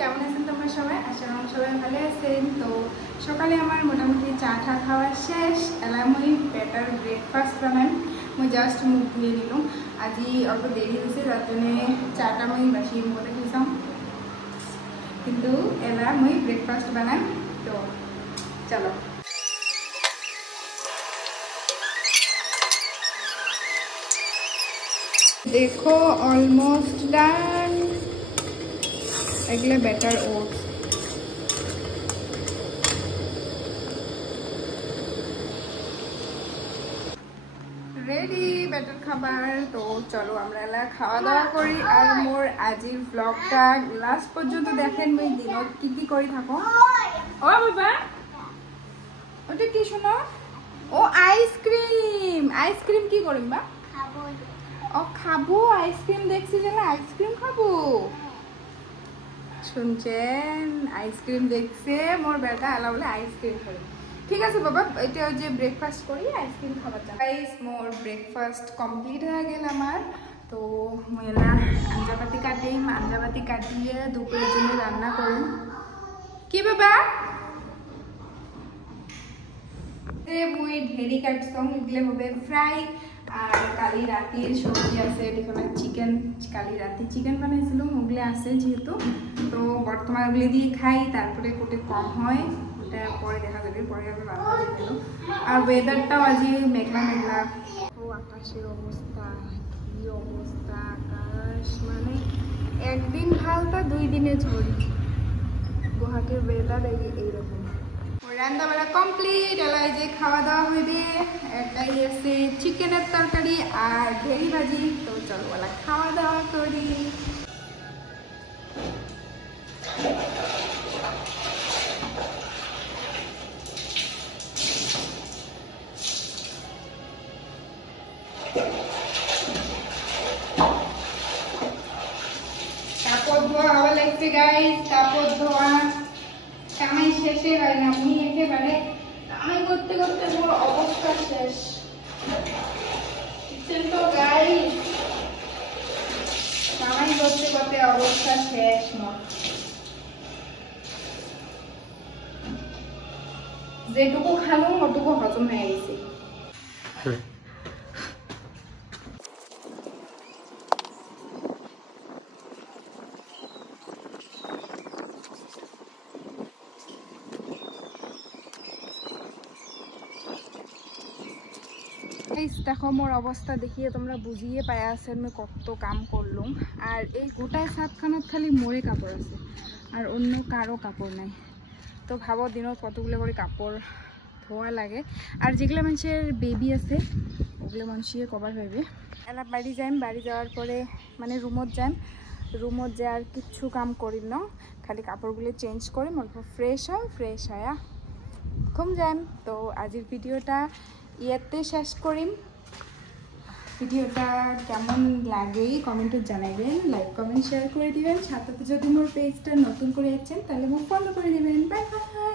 কেমন আছেন তোমরা সবাই? আশা করি সবাই ভালো আছেন। তো সকালে আমার মোটামুটি চা ঠা খাওয়া শেষ। এলা মই বেটার ব্রেকফাস্ট বানাম। মই জাস্ট মুখ ধুয়ে নিলাম। আজি অল্প দেরি হয়েছে, যার জন্য চাটা মই বাসি মুখতে খাইছাম, কিন্তু এলা মই ব্রেকফাস্ট বানাম। তো চলো। देखो ऑलमोस्ट डन। अगले बेटर ओट्स रेडी बेटर खाबार। तो चलो আমরা এলা খাওয়া দাওয়া করি। আর মোর আজির ব্লগটা লাস্ট পর্যন্ত দেখেন। মই দিনত কি কি করি থাকো। ও বাবা ওটা কি শোনো? ও আইসক্রিম। আইসক্রিম কি করিম বা? খাবো। ও খাবো আইসক্রিম। দেখছি যে না আইসক্রিম খাবো। শুনছেন? আইসক্রিম দেখছে মোর বেটা, এলা বলে আইসক্রিম খাবে। ঠিক আছে বাবা, এটা যে ব্রেকফাস্ট করি আইসক্রিম খাবার জন্য। গাইস মোর ব্রেকফাস্ট কমপ্লিট হয়ে গেল আমার। তো মই এলা আঞ্জাপাতি কাটিম। আঞ্জাপাতি কাটিয়ে দুপুরের জন্য রান্না করুন। কি বাবা? মই ঢেরি কাটছম, এগুলো হবে ফ্রাই। আর কালি রাতের সবজি আছে, এখানে চিকেন, কালি রাতে চিকেন বানাইছিলাম, ওগুলো আছে যেহেতু। তো বর্তমানে ওগুলো দিয়ে খাই, তারপরে কোটে কম হয় ওটা পরে দেখা যাবে, পরে আমি বানাবো। আর ওয়েদারটাও আজ মেঘলা মেঘলা। ও আকাশের অবস্থা কি অবস্থা! আকাশ মানে একদিন ভালটা 2 দিনে ঝড়ি। গুয়াহাটির ওয়েদার এইরকম। রান্না বাড়া কমপ্লিট। এলাই যে খাওয়া দাওয়া হইবে, এটাই আছে চিকেনের তরকারি আর ভেড়ি ভাজি। তো চলো ওলা খাওয়া দাওয়া করি। কাপড় ধোয়া হওয়া লাগছে গাইস। কাপড় ধোয়া কামাই শেষে হয় না। আমি একেবারে কামাই করতে করতে পুরো অবস্থা শেষ। তো গাইস কামাই করতে করতে অবস্থা শেষ। যেটুকু খালুম ওটুকু হজম হয়ে গেছে। দেখো মোর অবস্থা দেখিয়ে তোমরা বুঝিয়ে পাই আছেন আমি কত কাম করলাম। আর এই গোটায় সাতখানত খালি মোরে কাপড় আছে, আর অন্য কারো কাপড় নাই। তো ভাবো দিনত কতগুলো করে কাপড় ধোয়া লাগে। আর যেগুলো মানুষের বেবি আছে ওগুলো মানুষের কভার হইবে। এলা বাড়ি যাইম, বাড়ি যাওয়ার পরে মানে রুমত যাইম। রুমত যে আর কিচ্ছু কাম করি না, খালি কাপড়গুলো চেঞ্জ করে অল্প ফ্রেশ হয়, ফ্রেশ হয়া ঘুম যাইম। তো আজির ভিডিওটা ইয়াতে শেষ করিম। ভিডিওটা কেমন লাগে কমেন্টে জানাইবেন, লাইক কমেন্ট শেয়ার করে দিবেন। সাথে যদি মোর পেজটা নতুন করে আছেন তাহলে মোক ফলো করে দিবেন। Bye bye.